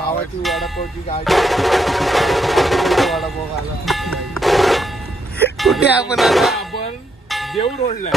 गावाची वडापावची गाडी वडापाव खायला कुठे आपण आता आपण देऊळ रोडला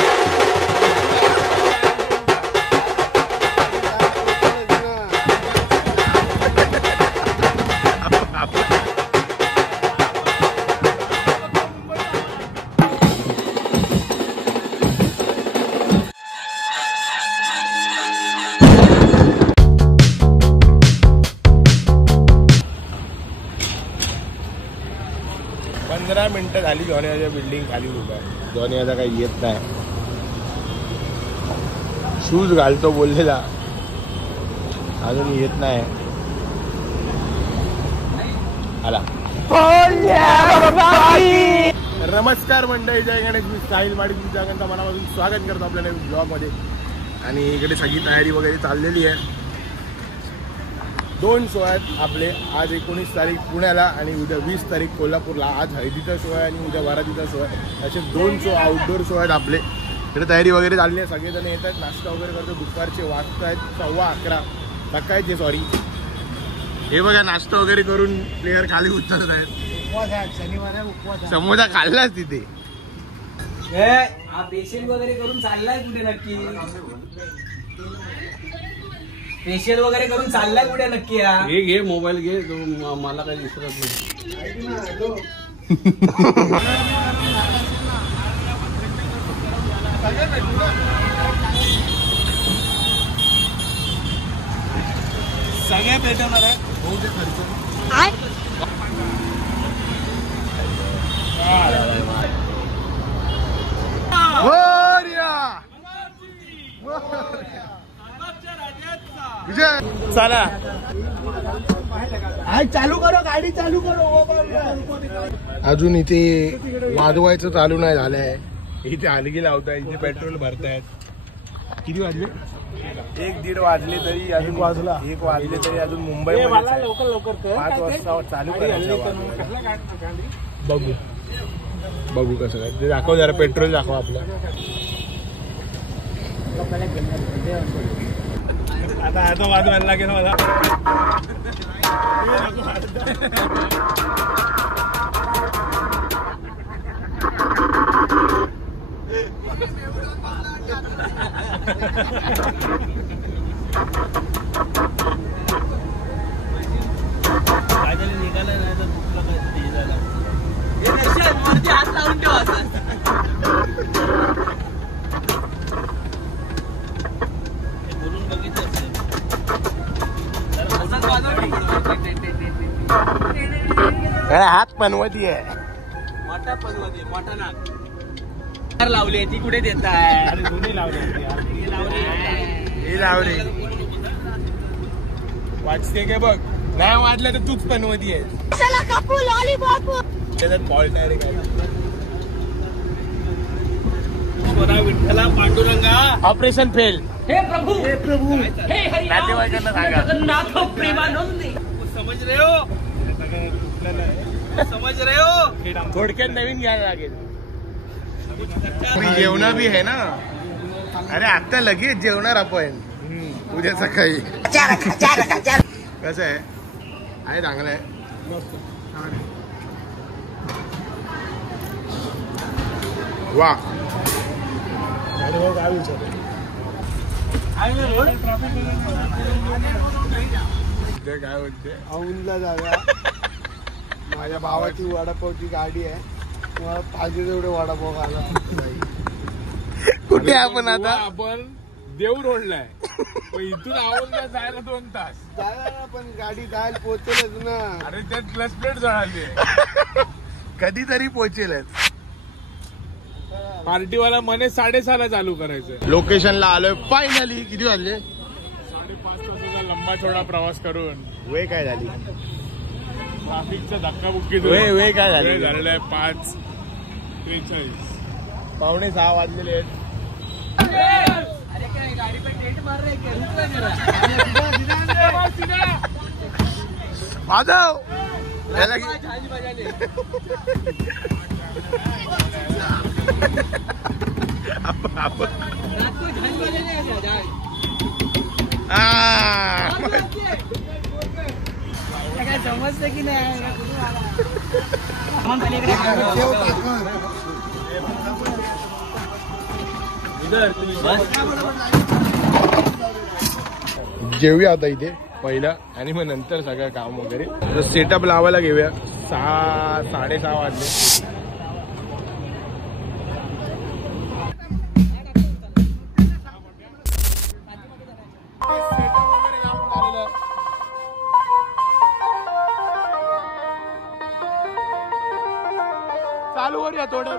मिनिटं झाली. जॉनियाच्या बिल्डिंग खाली उभा आहे. जॉनियाचा काही येत नाही. शूज घालतो बोललेला अजून येत नाही. आला. नमस्कार मंडळी, जय गणेश. मी साहिल माडी तुमच्या मनापासून स्वागत करतो आपल्या नवीन ब्लॉग मध्ये. आणि इकडे सगळी तयारी वगैरे चाललेली आहे. 2 शो आहेत आपले. आज 19 तारीख पुण्याला आणि उद्या 20 तारीख कोल्हापूरला. आज हळदीचा शो आहे आणि उद्या बारातीचा शो आहे. असे 2 शो आउटडोर शो आहेत आपले. इकडे तयारी वगैरे चालली आहे. सगळेजण येत आहेत, नाश्ता वगैरे करतो. दुपारचे वाजत आहेत 11:15 सकाळचे. सॉरी, हे बघा नाश्ता वगैरे करून प्लेयर खाली उतरत आहेत. शनिवार समोसा खाल्लाच तिथे. फेशियल वगैरे करून चाललाय कुठे नक्की? फेशियल वगैरे करून चाललाय कुठे नक्की? घे मोबाईल घे. तो मला काही दिसत नाही. सगळे भेटवणार आहे. चला चालू करो, गाडी चालू करो. अजून इथे वाजवायचं चालू नाही झालंय. इथे हलगी लावताय, इथे पेट्रोल भरतायत. किती वाजले? 1-1:30 वाजले तरी अजून 1 वाजले तरी अजून मुंबईमध्ये लवकर 5 वाजता चालू करायचं. बघू कसं काय ते. दाखव जरा, पेट्रोल दाखव आपलं. आता वाजवायला लागेल मला. निघालं नाही तर हात लावून ठेवा. बोलून बघितलं हात पनवती आहे. मोठा पनवती, मोठा नाक लावली. ती कुठे देत आहे? दोन्ही लावले. हे लावले वाजते काय बघ. नाही वाजलं तर तूच पनवती आहे. त्याच्यात फॉल्ट आहे रे काय. विठ्ठला पांडुरंगा. Operation fail. हे प्रभु, हे प्रभु, हे नातेवाईकांना सांगा. जगन्नाथ प्रेमानंदी. समज रहे हो, समज रहे हो. थोडक्यात नवीन घ्यायला लागेल. जेवण बी आहे ना. अरे आता लगेच जेवणार आपण उद्या सकाळी. कसं आहे? आहे चांगलं आहे. वा काय विचार काय बोलते. औंधला जागा. माझ्या भावाची वडापावची गाडी आहे. मला पाहिजे तेवढे वडापाव खायला. कुठे आपण आता? आपण देऊळ रोडला आहे. पण इथून औंधला जायला 2 तास जायला ना, पण गाडी जायला पोहोचेलच ना. अरे त्यात प्लस प्लेट जळाली. कधीतरी पोहोचेलच. पार्टीवाला म्हणे 6:30 चालू करायचं. लोकेशनला आलोय फायनली. किती वाजले? 5:30 तासाचा लंबा छोटा प्रवास करून वेळ काय झाली? ट्रॅफिकचा धक्काबुक्की. वेळ काय झाली? झालेला आहे 5:43. 5:45 वाजलेले आहेत. गाडी पण टेंट मार रहे. माधव काय समजतं की नाही जेवूया आता इथे पहिलं आणि मग नंतर सगळं काम वगैरे. तर सेटअप लावायला घेऊया. 6-6:30 वाजले. चालू करूया थोडं.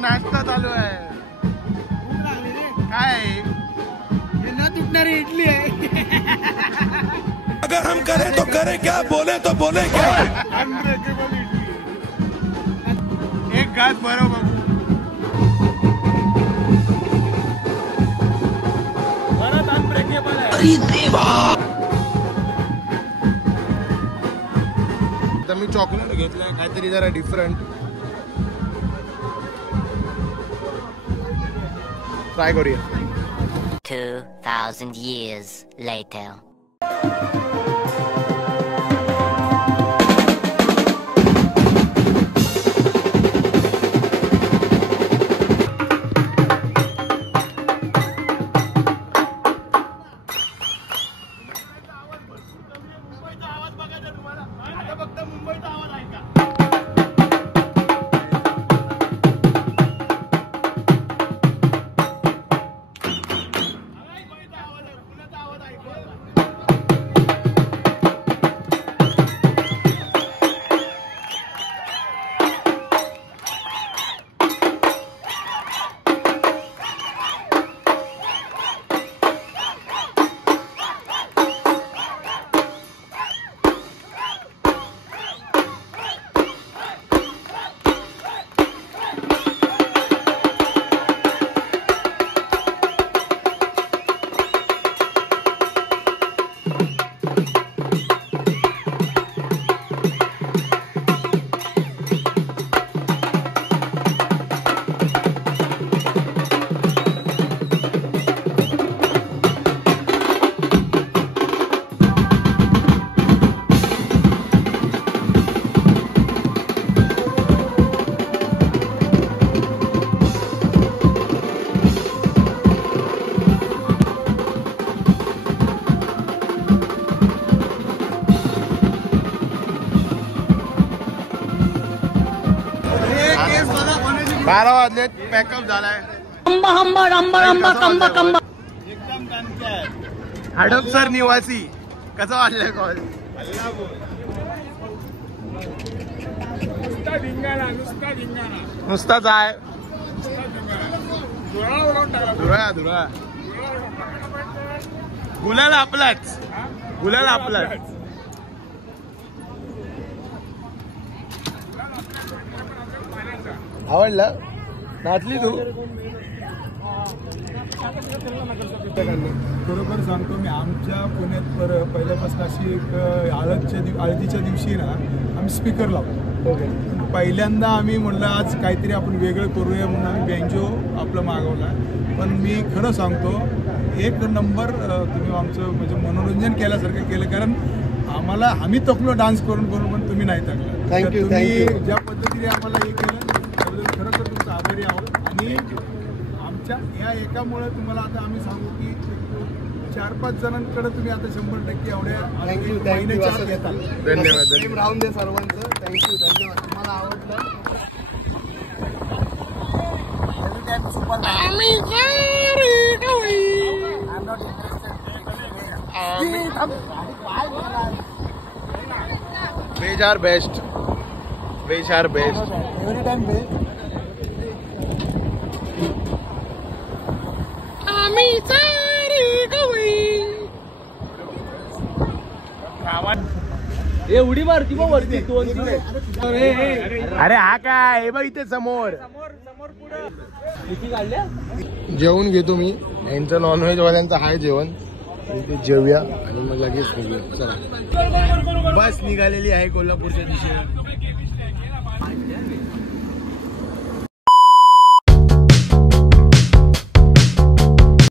नाश्ता चालू आहे. काय न तुटणारी इडली आहे. अगर हम करें तो करें क्या, बोले तो बोले क्या. अनब्रेकेबल इडली. एक घास बरोबर. परत अनब्रेकेबल आहे. अरे देवा. तर मी चॉकलेट घेतलं काहीतरी जरा डिफरंट. ट्राय करूया. 2,000 years later. 12 वाजलेत, पॅकअप झालाय. हडपसर निवासी कसं वाटलंय कॉल? नुसताच आहे धुळा गुलाल आपलाच. आवडलं? नाचली तू? बरोबर सांगतो मी, आमच्या पुण्यात पहिल्यापासून अशी एक हळदीच्या दिवशी ना आम्ही स्पीकर लावतो. पहिल्यांदा आम्ही म्हणलं आज काहीतरी आपण वेगळं करूया म्हणून आम्ही बँजो आपलं मागवला. पण मी खरं सांगतो, एक नंबर तुम्ही आमचं म्हणजे मनोरंजन केल्यासारखं केलं. कारण आम्ही थकलो डान्स करून पण तुम्ही नाही थकला. थँक्यू. तुम्ही ज्या पद्धतीने आम्हाला हे केलं त्याबद्दल खरंच तुमचं आभारी आहोत. आणि आमच्या या एकामुळे तुम्हाला आता आम्ही सांगू की 4-5 जणांकडे तुम्ही आता 100% एवढ्या महिन्याच्या आत येतात. धन्यवाद. राहून दे सर्वांचं. थँक्यू, धन्यवाद. तुम्हाला आवडलं? Veg are best. Every time best. उडी मारती मग वरती 2-3. अरे हा काय हे बघ इथे समोर. किती काढल्या? जेवून घेतो मी. यांचं नॉनव्हेज वाल्यांचं हाय जेवण. इथे जेवूया आणि मग लगेच निघूया. चला, बस निघालेली आहे कोल्हापूरच्या दिशेने.